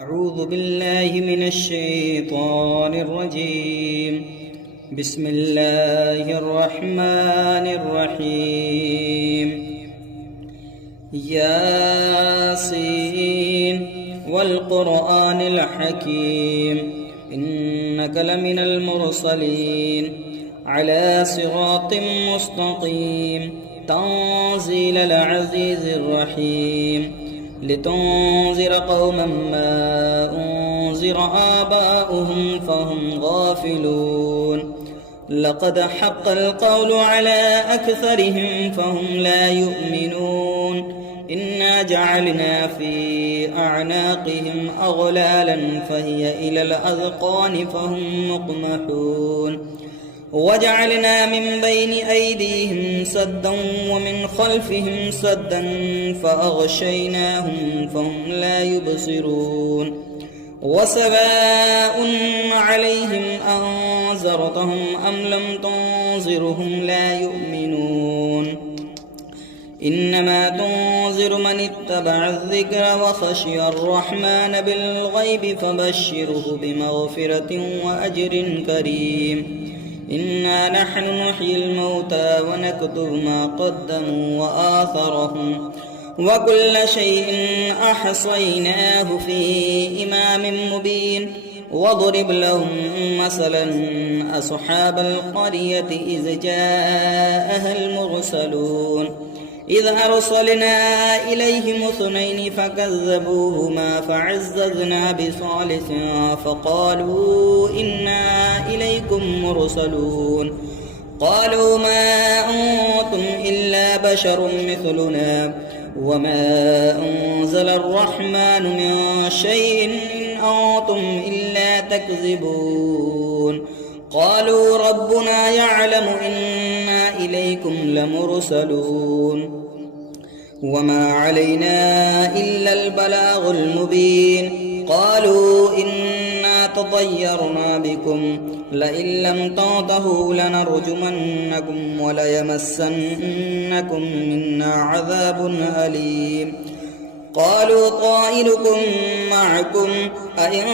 أعوذ بالله من الشيطان الرجيم. بسم الله الرحمن الرحيم. ياسين والقرآن الحكيم إنك لمن المرسلين على صراط مستقيم تنزيل العزيز الرحيم لتنذر قوما ما أنذر آباؤهم فهم غافلون لقد حق القول على أكثرهم فهم لا يؤمنون إنا جعلنا في أعناقهم أغلالا فهي إلى الأذقان فهم مقمحون وجعلنا من بين أيديهم سدا ومن خلفهم سدا فأغشيناهم فهم لا يبصرون وسواء عليهم أنذرتهم أم لم تنذرهم لا يؤمنون إنما تنذر من اتبع الذكر وخشي الرحمن بالغيب فبشره بمغفرة وأجر كريم إنا نحن نحيي الموتى ونكتب ما قدموا وآثرهم وكل شيء أحصيناه في إمام مبين واضرب لهم مثلا أصحاب القرية إذ جاءها المرسلون إذ أرسلنا إليهم اثنين فكذبوهما فعززنا بثالث فقالوا إنا إليكم مرسلون قالوا ما أنتم إلا بشر مثلنا وما أنزل الرحمن من شيء إن أنتم إلا تكذبون قالوا ربنا يعلم إنا إليكم لمرسلون وما علينا إلا البلاغ المبين قالوا إنا تطيرنا بكم لئن لم تنتهوا لنرجمنكم وليمسنكم منا عذاب أليم قالوا طائركم معكم أئن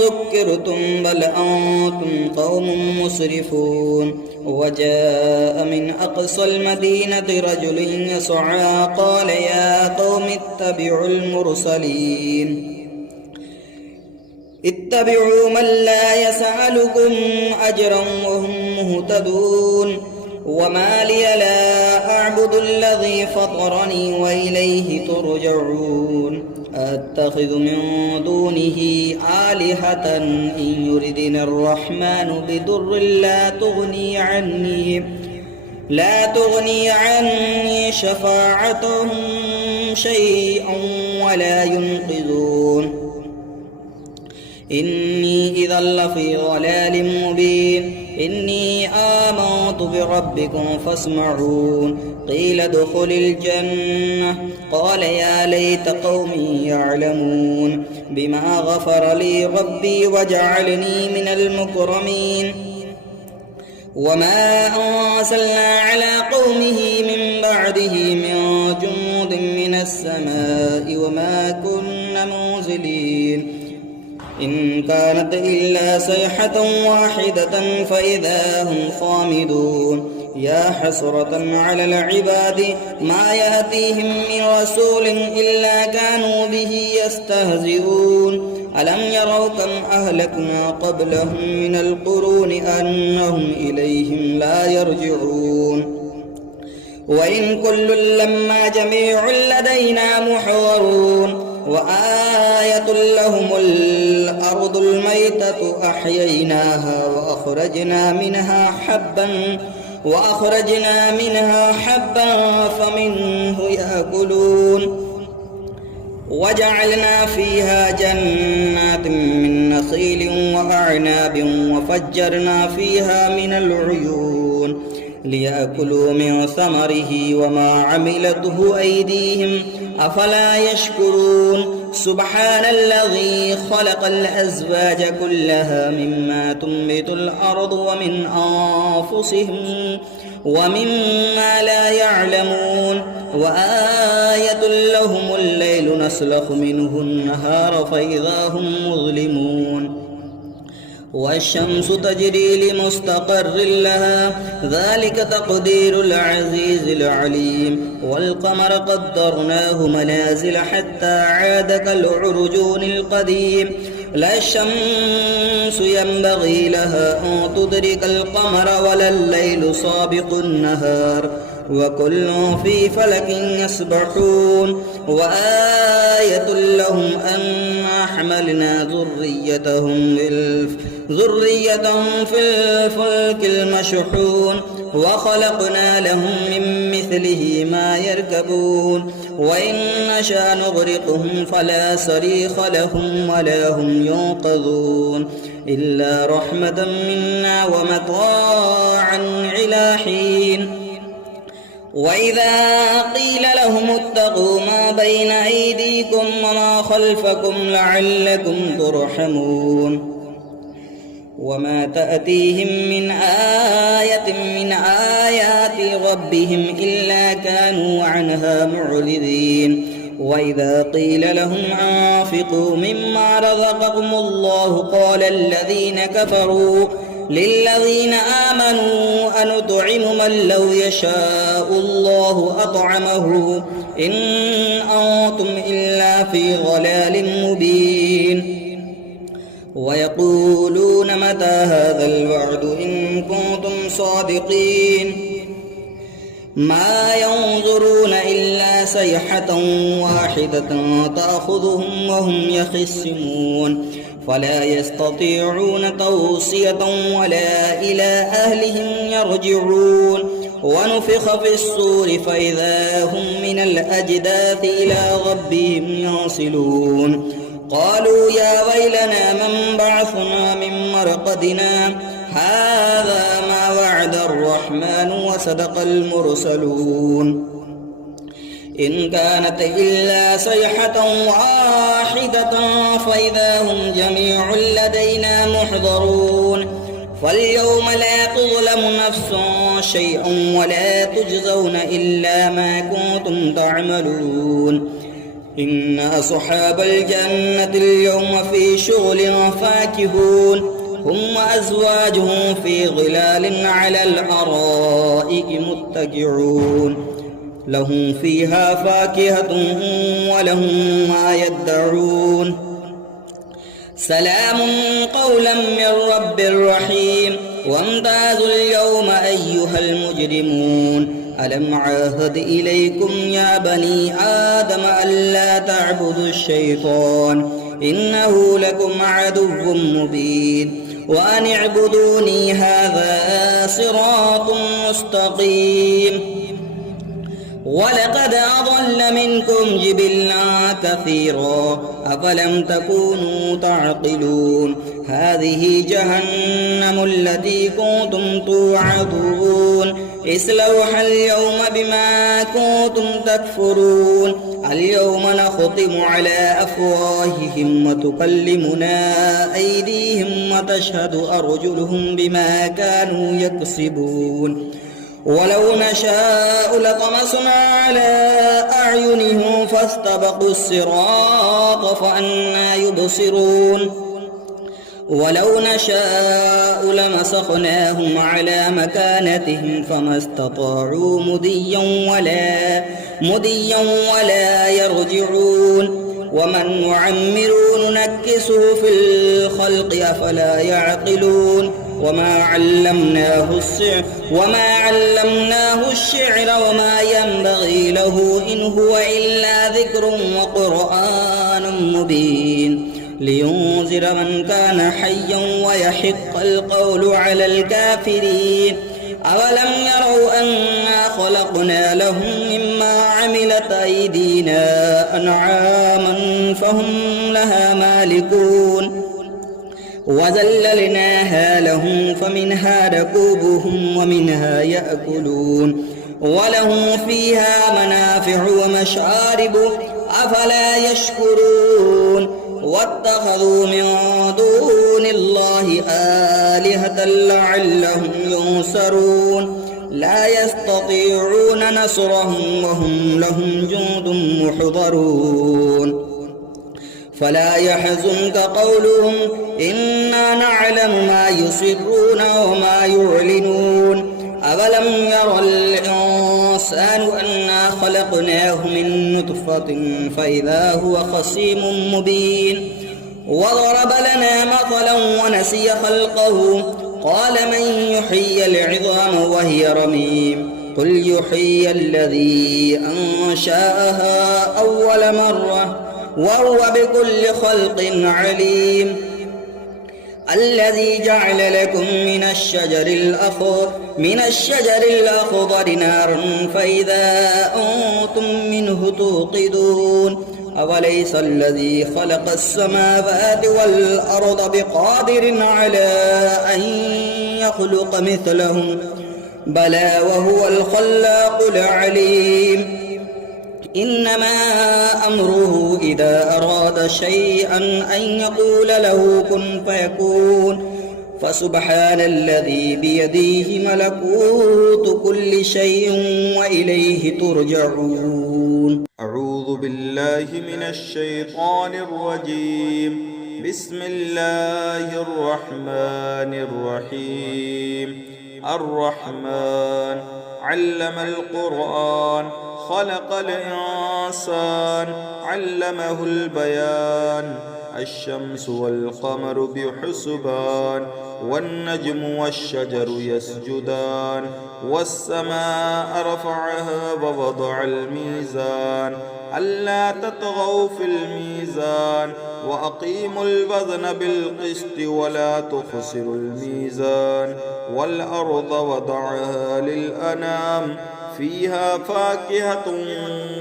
ذكرتم بل أنتم قوم مسرفون وجاء من أقصى المدينة رجل يسعى قال يا قوم اتبعوا المرسلين اتبعوا من لا يسألكم أجرا وهم مهتدون وما لي لا أعبد الذي فطرني وإليه ترجعون أتخذ من دونه آلهة إن يردني الرحمن بضر لا تغني عني شفاعتهم شيئا ولا ينقذون إني إذا لفي ضلال مبين إني آمنت بربكم فاسمعون قيل ادخل الجنة قال يا ليت قومي يعلمون بما غفر لي ربي وجعلني من المكرمين وما أرسلنا على قومه من بعده من جند من السماء وما كنا منزلين إن كانت إلا صيحة واحدة فإذا هم خامدون يا حسرة على العباد ما يأتيهم من رسول إلا كانوا به يستهزئون ألم يروا كم أهلكنا قبلهم من القرون أنهم إليهم لا يرجعون وإن كل لما جميع لدينا محضرون وآية لهم الأرض الميتة أحييناها وأخرجنا منها حبا فمنه يأكلون وجعلنا فيها جنات من نخيل وأعناب وفجرنا فيها من العيون ليأكلوا من ثمره وما عملته أيديهم أفلا يشكرون سبحان الذي خلق الأزواج كلها مما تنبت الأرض ومن أنفسهم ومما لا يعلمون وآية لهم الليل نسلخ منه النهار فإذا هم مظلمون والشمس تجري لمستقر لها ذلك تقدير العزيز العليم والقمر قدرناه منازل حتى عاد كالعرجون القديم لا الشمس ينبغي لها أن تدرك القمر ولا الليل سابق النهار وكل في فلك يسبحون وآية لهم أنا حملنا ذريتهم في الفلك المشحون وخلقنا لهم من مثله ما يركبون وإن نشاء نغرقهم فلا صريخ لهم ولا هم ينقذون إلا رحمة منا ومتاعا إلى حين وإذا قيل لهم اتقوا ما بين أيديكم وما خلفكم لعلكم ترحمون وما تأتيهم من آية من آيات ربهم إلا كانوا عنها معرضين وإذا قيل لهم أنفقوا مما رزقكم الله قال الذين كفروا للذين آمنوا أنطعم من لو يشاء الله أطعمه إن أنتم إلا في ضلال مبين ويقولون متى هذا الوعد إن كنتم صادقين ما ينظرون إلا صيحة واحدة تأخذهم وهم يخصمون فلا يستطيعون توصية ولا إلى أهلهم يرجعون ونفخ في الصور فإذا هم من الأجداث إلى ربهم ينصلون قالوا يا ويلنا من بعثنا من مرقدنا هذا ما وعد الرحمن وصدق المرسلون إن كانت إلا صيحة واحدة فإذا هم جميع لدينا محضرون فاليوم لا تظلم نفس شيئا ولا تجزون إلا ما كنتم تعملون إن أصحاب الجنة اليوم في شغل فاكهون هم وأزواجهم في ظلال على الأرائك متكئون لهم فيها فاكهة ولهم ما يدعون سلام قولا من رب رحيم وامتازوا اليوم أيها المجرمون ألم عاهد إليكم يا بني آدم ألا تعبدوا الشيطان إنه لكم عدو مبين وأن اعبدوني هذا صراط مستقيم ولقد أضل منكم جبلا كثيرا أفلم تكونوا تعقلون هذه جهنم التي كنتم توعدون اصلوها اليوم بما كنتم تكفرون اليوم نختم على أفواههم وتكلمنا أيديهم وتشهد أرجلهم بما كانوا يكسبون ولو نشاء لطمسنا على أعينهم فاستبقوا الصراط فأنى يبصرون ولو نشاء لمسخناهم على مكانتهم فما استطاعوا مديا ولا يرجعون ومن نعمر ننكسه في الخلق أفلا يعقلون وما علمناه الشعر وما ينبغي له إن هو إلا ذكر وقرآن مبين لينذر من كان حيا ويحق القول على الكافرين أولم يروا أنا خلقنا لهم مما عملت أيدينا أنعاما فهم لها مالكون وذللناها لهم فمنها ركوبهم ومنها يأكلون ولهم فيها منافع ومشارب أفلا يشكرون واتخذوا من دون الله آلهة لعلهم ينصرون لا يستطيعون نصرهم وهم لهم جند محضرون فلا يحزنك قولهم إنا نعلم ما يسرون وما يعلنون أولم ير الإنسان أنا خلقناه من نطفة فإذا هو خصيم مبين وضرب لنا مثلا ونسي خلقه قال من يحيي العظام وهي رميم قل يحيي الذي أنشأها أول مرة وهو بكل خلق عليم الذي جعل لكم من الشجر الأخضر نارا فإذا أنتم منه توقدون أوليس الذي خلق السماوات والأرض بقادر على أن يخلق مثلهم بلى وهو الخلاق العليم إنما أمره إذا أراد شيئا أن يقول له كن فيكون فسبحان الذي بيده ملكوت كل شيء وإليه ترجعون. أعوذ بالله من الشيطان الرجيم. بسم الله الرحمن الرحيم. الرحمن علم القرآن خلق الإنسان علمه البيان الشمس والقمر بحسبان والنجم والشجر يسجدان والسماء رفعها ووضع الميزان ألا تطغوا في الميزان وأقيموا الوزن بالقسط ولا تخسروا الميزان والأرض وضعها للأنام فيها فاكهة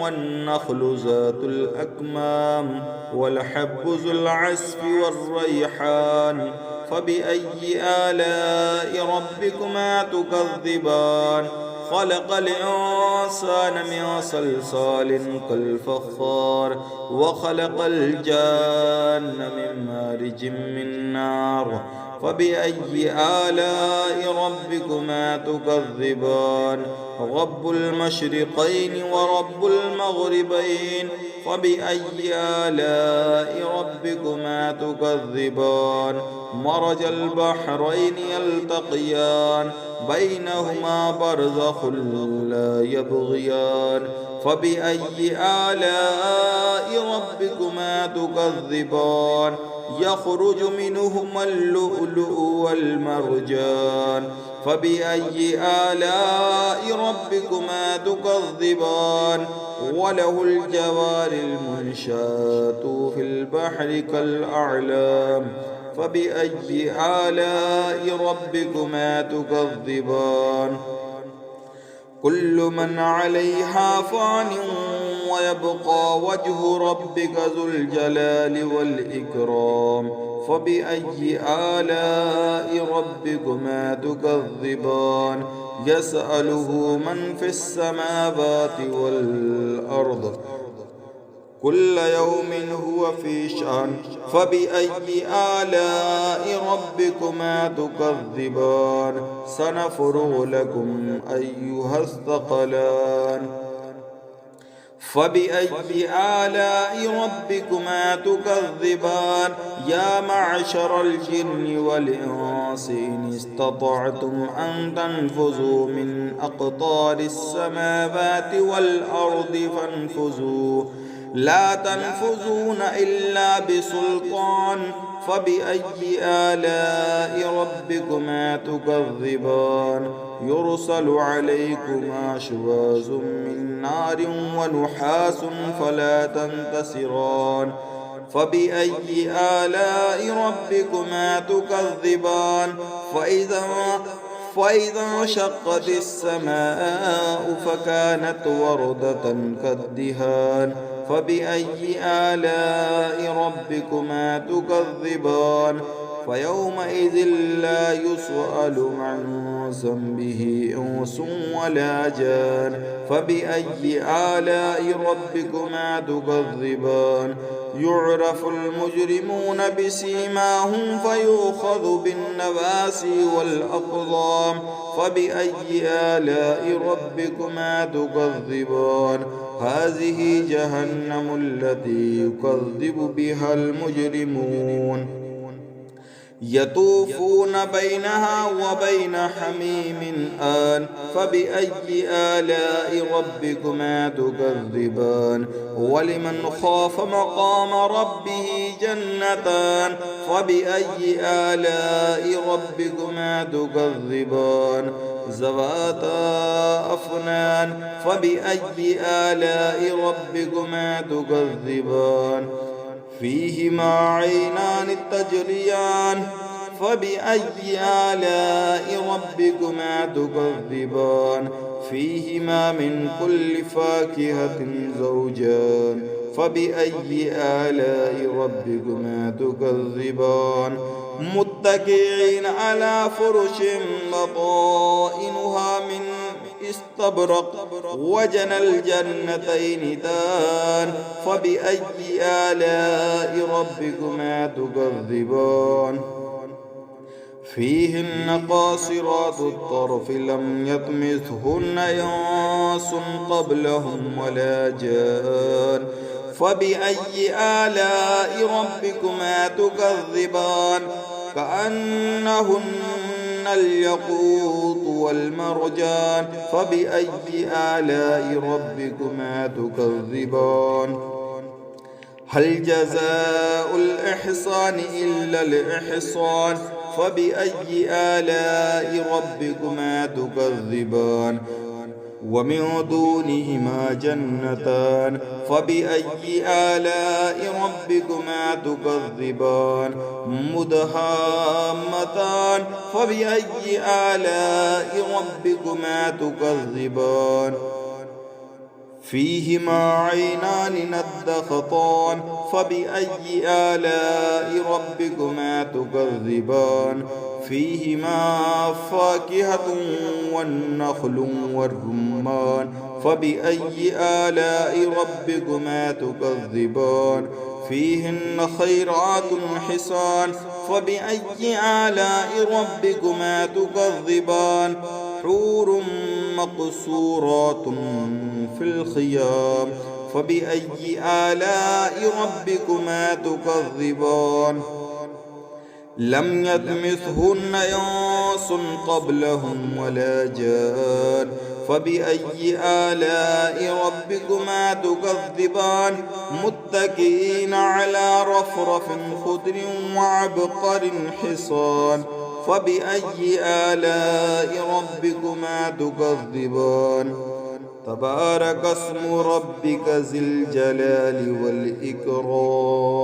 والنخل ذات الأكمام والحب ذو العصف والريحان فبأي آلاء ربكما تكذبان خلق الإنسان من صلصال كالفخار وخلق الجان من مارج من نار فبأي آلاء ربكما تكذبان رب المشرقين ورب المغربين فبأي آلاء ربكما تكذبان مرج البحرين يلتقيان بينهما برزخ لا يبغيان فبأي آلاء ربكما تكذبان يخرج منهما اللؤلؤ والمرجان فبأي آلاء ربكما تكذبان وله الجوار المنشآت في البحر كالأعلام فبأي آلاء ربكما تكذبان كل من عليها فان ويبقى وجه ربك ذو الجلال والإكرام فبأي آلاء ربكما تكذبان يسأله من في السماوات والأرض كل يوم هو في شأن فبأي آلاء ربكما تكذبان سنفرغ لكم أيها الثقلان فبأي آلاء ربكما تكذبان يا معشر الجن والإنس إن استطعتم أن تنفذوا من أقطار السماوات والأرض فانفذوا لا تنفذون إلا بسلطان فبأي آلاء ربكما تكذبان يرسل عليكما شواظ من نار ونحاس فلا تنتصران فبأي آلاء ربكما تكذبان فإذا انشقت السماء فكانت وردة كالدهان فبأي آلاء ربكما تكذبان فيومئذ لا يسأل عن ذنبه إنس ولا جان فبأي آلاء ربكما تكذبان يعرف المجرمون بسيماهم فيؤخذ بالنواسي والأقدام فبأي آلاء ربكما تكذبان هذه جهنم التي يكذب بها المجرمون يطوفون بينها وبين حميم آن فبأي آلاء ربكما تكذبان ولمن خاف مقام ربه جنتان فبأي آلاء ربكما تكذبان ذواتا أفنان فبأي آلاء ربكما تكذبان فيهما عينان تجريان فبأي آلاء ربكما تكذبان فيهما من كل فاكهة زوجان فبأي آلاء ربكما تكذبان متكئين على فرش بطائنها من استبرق وجنى الجنتين دان فبأي آلاء ربكما تكذبان فيهن قاصرات الطرف لم يطمثهن إنس قبلهم ولا جان فبأي آلاء ربكما تكذبان كأنهن الياقوت والمرجان فبأي آلاء ربكما تكذبان هل جزاء الإحسان إلا الإحسان فبأي آلاء ربكما تكذبان ومن دونهما جنتان فبأي آلاء ربكما تكذبان مدهامتان فبأي آلاء ربكما تكذبان فيهما عينان نضختان فبأي آلاء ربكما تكذبان فيهما فاكهة والنخل والرمان فبأي آلاء ربكما تكذبان فيهن خيرات حسان فبأي آلاء ربكما تكذبان حور مقصورات في الخيام فبأي آلاء ربكما تكذبان لم يطمثهن إنس قبلهم ولا جان فبأي آلاء ربكما تكذبان متكئين على رفرف خضر وعبقر حصان فبأي آلاء ربكما تكذبان تبارك اسم ربك ذي الجلال والإكرام